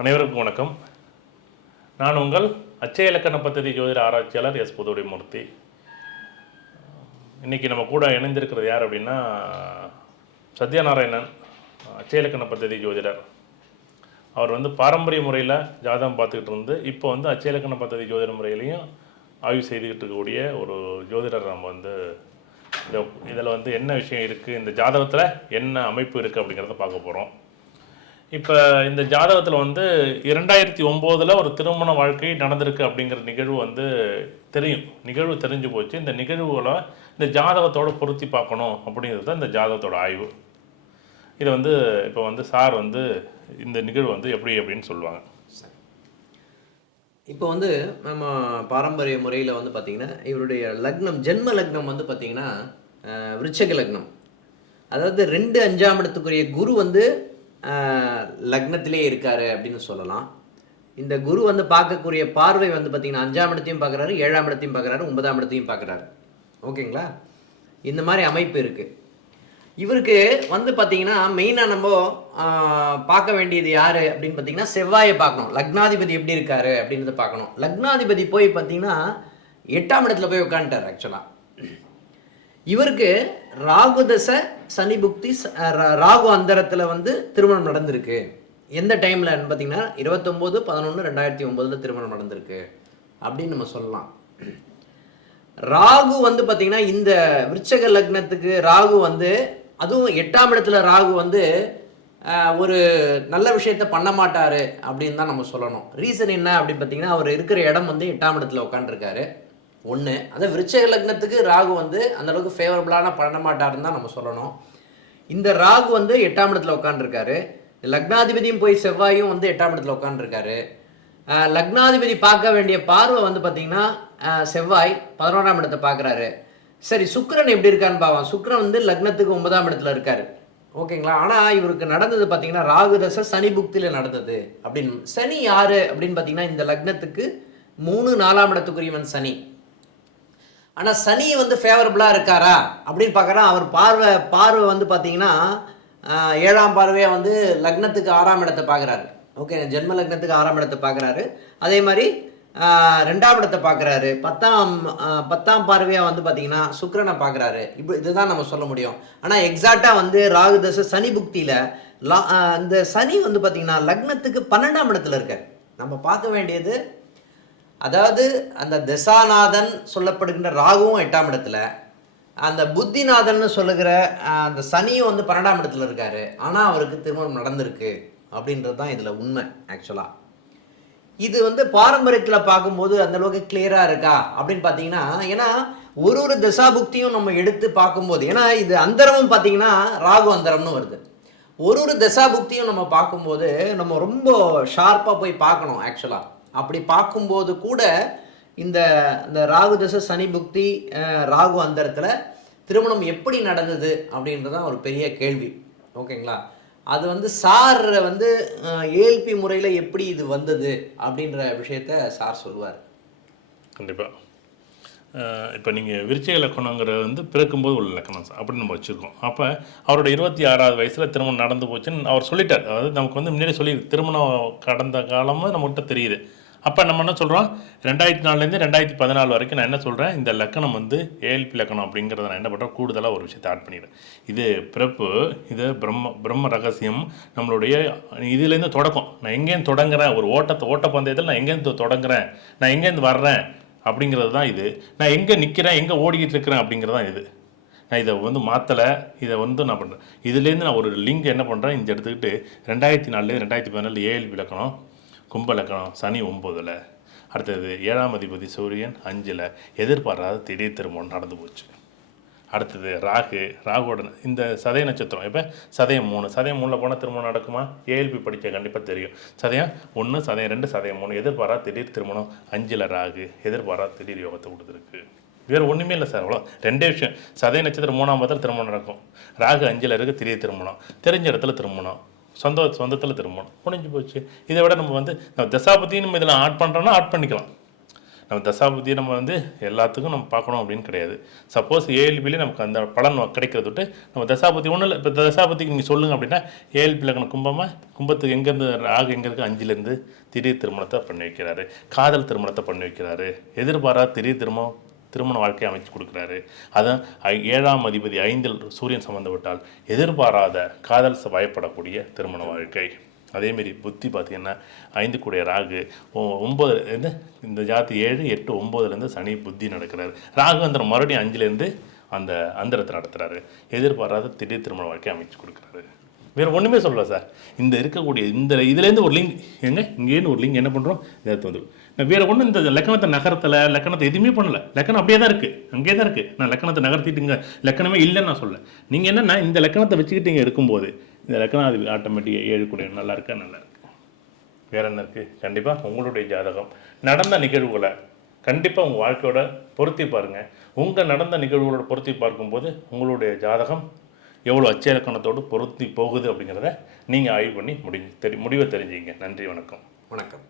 அனைவருக்கும் வணக்கம். நான் உங்கள் அச்சய இலக்கண பദ്ധதி ஜோதிட ஆராய்ச்சியாளர் எஸ் புதுவுடைமூர்த்தி. இன்றைக்கி நம்ம கூட இணைந்திருக்கிறது யார் அப்படின்னா சத்யநாராயணன், அச்சய இலக்கண பദ്ധதி ஜோதிடர். அவர் பாரம்பரிய முறையில் ஜாதகம் பார்த்துக்கிட்டு இருந்து இப்போ அச்சய இலக்கண பദ്ധதி ஜோதிட முறையிலையும் ஆய்வு செய்துக்கிட்டு இருக்கக்கூடிய ஒரு ஜோதிடர். நம்ம இதில் என்ன விஷயம் இருக்குது, இந்த ஜாதகத்தில் என்ன அமைப்பு இருக்குது அப்படிங்கிறத பார்க்க போகிறோம். இப்போ இந்த ஜாதகத்தில் 2009 ஒரு திருமண வாழ்க்கை நடந்திருக்கு அப்படிங்கிற நிகழ்வு தெரியும். நிகழ்வு தெரிஞ்சு போச்சு. இந்த நிகழ்வுகளை இந்த ஜாதகத்தோடு பொருத்தி பார்க்கணும் அப்படிங்கிறது தான் இந்த ஜாதகத்தோட ஆய்வு. இதை இப்போ சார் இந்த நிகழ்வு எப்படி அப்படின்னு சொல்லுவாங்க. இப்போ நம்ம பாரம்பரிய முறையில் பார்த்திங்கன்னா இவருடைய லக்னம், ஜென்ம லக்னம் பார்த்திங்கன்னா விருச்சக லக்னம். அதாவது 2 5ஆம் இடத்துக்குரிய குரு லக்னத்திலே இருக்காரு அப்படின்னு சொல்லலாம். இந்த குரு பார்க்கக்கூடிய பார்வை பார்த்திங்கன்னா 5ஆம் இடத்தையும் பார்க்குறாரு, 7ஆம் இடத்தையும் பார்க்குறாரு, 9ஆம் இடத்தையும் பார்க்குறாரு. ஓகேங்களா? இந்த மாதிரி அமைப்பு இருக்குது. இவருக்கு பார்த்திங்கன்னா மெயினாக நம்ம பார்க்க வேண்டியது யார் அப்படின்னு பார்த்திங்கன்னா செவ்வாயை பார்க்கணும். லக்னாதிபதி எப்படி இருக்காரு அப்படின்றத பார்க்கணும். லக்னாதிபதி போய் பார்த்திங்கன்னா 8ஆம் இடத்துல போய் உட்காந்துட்டார். ஆக்சுவலாக இவருக்கு ராகு தசை சனி புக்தி, ராகு அந்தரத்தில் திருமணம் நடந்திருக்கு. எந்த டைமில் பார்த்திங்கன்னா 29/11/2009 திருமணம் நடந்திருக்கு அப்படின்னு நம்ம சொல்லலாம். ராகு பார்த்திங்கன்னா இந்த விருச்சக லக்னத்துக்கு ராகு அதுவும் 8ஆம் இடத்துல ராகு ஒரு நல்ல விஷயத்த பண்ண மாட்டார் அப்படின்னு தான் நம்ம சொல்லணும். ரீசன் என்ன அப்படின்னு பார்த்திங்கன்னா அவர் இருக்கிற இடம் 8ஆம் இடத்துல உட்காந்துருக்காரு. ஒன்று, அதை விருச்சக லக்னத்துக்கு ராகு அந்தளவுக்கு ஃபேவரபுளான பண்ண மாட்டாருன்னு தான் நம்ம சொல்லணும். இந்த ராகு 8ஆம் இடத்துல உட்காந்துருக்காரு. லக்னாதிபதியும் போய் செவ்வாயும் 8ஆம் இடத்துல உட்காந்துருக்காரு. லக்னாதிபதி பார்க்க வேண்டிய பார்வை பார்த்திங்கன்னா செவ்வாய் 11ஆம் இடத்தை பார்க்குறாரு. சரி, சுக்கிரன் எப்படி இருக்கான்னு பார்ப்போம். சுக்கிரன் லக்னத்துக்கு 9ஆம் இடத்துல இருக்காரு. ஓகேங்களா? ஆனால் இவருக்கு நடந்தது பார்த்திங்கன்னா ராகு தசை சனி புக்தியில் நடந்தது. அப்படின்னு சனி யார் அப்படின்னு பார்த்திங்கன்னா இந்த லக்னத்துக்கு 3 4ஆம் இடத்துக்குரியவன் சனி. ஆனால் சனி ஃபேவரபுளாக இருக்காரா அப்படின்னு பார்க்குறான். அவர் பார்வை பார்த்திங்கன்னா 7ஆம் பார்வையாக லக்னத்துக்கு 6ஆம் இடத்தை பார்க்குறாரு. ஓகே, ஜென்ம லக்னத்துக்கு 6ஆம் இடத்தை பார்க்குறாரு. அதே மாதிரி 2ஆம் இடத்தை பார்க்குறாரு. 10ஆம் பார்வையாக பார்த்திங்கன்னா சுக்கிரனை பார்க்குறாரு. இதுதான் நம்ம சொல்ல முடியும். ஆனால் எக்ஸாக்டாக ராகு தசை சனி புக்தியில் இந்த சனி பார்த்திங்கன்னா லக்னத்துக்கு 12ஆம் இடத்துல இருக்கார். நம்ம பார்க்க வேண்டியது, அதாவது அந்த தசாநாதன் சொல்லப்படுகின்ற ராகுவும் 8ஆம் இடத்துல, அந்த புத்திநாதன் சொல்லுகிற அந்த சனியும் 12ஆம் இடத்துல இருக்காரு. ஆனால் அவருக்கு திருமணம் நடந்திருக்கு அப்படின்றது தான் இதில் உண்மை. ஆக்சுவலாக இது பாரம்பரியத்தில் பார்க்கும்போது அந்தளவுக்கு கிளியராக இருக்கா அப்படின்னு பார்த்தீங்கன்னா, ஏன்னா ஒரு தசாபுக்தியும் நம்ம எடுத்து பார்க்கும்போது, ஏன்னா இது அந்தரமும் பார்த்தீங்கன்னா ராகு அந்தரம்னு வருது. ஒரு தசாபுக்தியும் நம்ம பார்க்கும்போது நம்ம ரொம்ப ஷார்ப்பாக போய் பார்க்கணும். ஆக்சுவலாக அப்படி பார்க்கும்போது கூட இந்த ராகு தசை சனி புக்தி ராகு அந்தரத்தில் திருமணம் எப்படி நடந்தது அப்படின்றதான் ஒரு பெரிய கேள்வி. ஓகேங்களா? அது சார் ஏஎல்பி முறையில் எப்படி இது வந்தது அப்படின்ற விஷயத்த சார் சொல்லுவார். கண்டிப்பாக. இப்போ நீங்கள் விருச்சிக இலக்கணங்கிறது பிறக்கும்போது உள்ள இலக்கணம் அப்படின்னு நம்ம வச்சுருக்கோம். அப்போ அவரோட 26ஆவது வயசில் திருமணம் நடந்து போச்சுன்னு அவர் சொல்லிட்டார். அதாவது நமக்கு முன்னாடி சொல்லி திருமணம் கடந்த காலமும் நம்மகிட்ட தெரியுது. அப்போ நம்ம என்ன சொல்கிறோம், 2004லேருந்து 2014 வரைக்கும் நான் என்ன சொல்கிறேன், இந்த லக்கணம் ஏஎல்பி லக்கணம் அப்படிங்கிறத நான் என்ன பண்ணுறேன், கூடுதலாக ஒரு விஷயத்தை ஆட் பண்ணிடுறேன். இது பிறப்பு, இது பிரம்ம ரகசியம். நம்மளுடைய இதுலேருந்து தொடக்கம். நான் எங்கேருந்து தொடங்குறேன், ஒரு ஓட்டப்பந்தயத்தில் நான் எங்கேருந்து தொடங்குறேன், நான் எங்கேருந்து வர்றேன் அப்படிங்கிறது தான் இது. நான் எங்கே நிற்கிறேன், எங்கே ஓடிக்கிட்டு இருக்கிறேன் அப்படிங்கிறது தான் இது. நான் இதை மாற்றலை. இதை நான் பண்ணுறேன். இதுலேருந்து நான் ஒரு லிங்க் என்ன பண்ணுறேன், இந்த எடுத்துக்கிட்டு 2004 2014 ஏஎல்பி லக்கணம், கும்ப லக்கணம், சனி 9ல், அடுத்தது 7ஆம் அதிபதி சூரியன் 5ல், எதிர்பாராத திடீர் திருமணம் நடந்து போச்சு. அடுத்தது ராகுவோட இந்த சதய நட்சத்திரம். இப்போ சதயம் 3 போனால் திருமணம் நடக்குமா? ஏஎல்பி படிக்க கண்டிப்பாக தெரியும். சதயம் 1, சதயம் 2, சதயம் 3, எதிர்பாராத திடீர் திருமணம். 5ல் ராகு எதிர்பாராத திடீர் யோகத்தை கொடுத்துருக்கு. வேறு ஒன்றுமே இல்லை சார். அவ்வளோ 2 விஷயம். சதய நட்சத்திரம் 3ஆம் பாதத்தில் திருமணம் நடக்கும். ராகு 5ல் இருக்குது, திடீர் திருமணம். தெரிஞ்ச இடத்துல திருமணம், சொந்தத்தில் திருமணம், முடிஞ்சு போச்சு. இதை விட நம்ம தசாபதியும் நம்ம இதில் ஆட் பண்ணுறோன்னா ஆட் பண்ணிக்கலாம். நம்ம தசாபுத்தியை நம்ம வந்து எல்லாத்துக்கும் நம்ம பார்க்கணும் அப்படின்னு கிடையாது. சப்போஸ் ஏஎல்பிலே நமக்கு அந்த பலன் கிடைக்கிறத விட்டு நம்ம தசாபுத்தி ஒன்றும் இல்லை. இப்போ தசாபுத்திக்கு நீங்கள் சொல்லுங்கள் அப்படின்னா ஏஎல்பி லக்னம் கும்பத்துக்கு எங்கேருந்து ராகு எங்கே இருக்குது 5லேருந்து திடீர் திருமணத்தை பண்ணி வைக்கிறாரு, காதல் திருமணத்தை பண்ணி வைக்கிறாரு, எதிர்பாராத திடீர் திருமண வாழ்க்கையை அமைச்சு கொடுக்குறாரு. அதான் 7ஆம் அதிபதி 5இல் சூரியன் சம்மந்தப்பட்டால் எதிர்பாராத காதல் பயப்படக்கூடிய திருமண வாழ்க்கை. அதேமாரி புத்தி பார்த்திங்கன்னா 5 கூடிய ராகு 9 இந்த ஜாதி 7, 8, 9லேருந்து சனி புத்தி நடக்கிறாரு. ராகு அந்த மறுபடியும் 5லேருந்து அந்த அந்தரத்தை நடத்துகிறாரு. எதிர்பாராத திடீர் திருமண வாழ்க்கையை அமைச்சு கொடுக்குறாரு. வேறு ஒன்றுமே சொல்லல சார். இந்த இருக்கக்கூடிய இதுலேருந்து ஒரு லிங்க் இங்கேருந்து ஒரு லிங்க் என்ன பண்ணுறோம், இதை வந்துடும். நான் வேறு ஒன்றும் இந்த லக்கணத்தை நகரத்தில் லக்கணத்தை எதுவுமே பண்ணல. லக்கணம் அப்படியே தான் இருக்குது, அங்கேயே தான் இருக்குது. நான் லக்கணத்தை நகர்த்திட்டுங்க லக்கணமே இல்லைன்னு நான் சொல்ல. நீங்கள் என்னென்னா இந்த லக்கணத்தை வச்சுக்கிட்டு இங்கே எடுக்கும்போது இந்த லக்கணம் அது ஆட்டோமேட்டிக்காக 7 கூட நல்லா இருக்கா, நல்லா இருக்குது. வேறு என்ன இருக்குது? கண்டிப்பாக உங்களுடைய ஜாதகம் நடந்த நிகழ்வுகளை கண்டிப்பாக உங்கள் வாழ்க்கையோட பொருத்தி பாருங்கள். உங்கள் நடந்த நிகழ்வுகளோட பொருத்தி பார்க்கும்போது உங்களுடைய ஜாதகம் எவ்வளோ அச்சலக்கணத்தோடு பொருத்தி போகுது அப்படிங்கிறத நீங்கள் ஆய்வு பண்ணி முடிவை தெரிஞ்சுங்க. நன்றி, வணக்கம். வணக்கம்.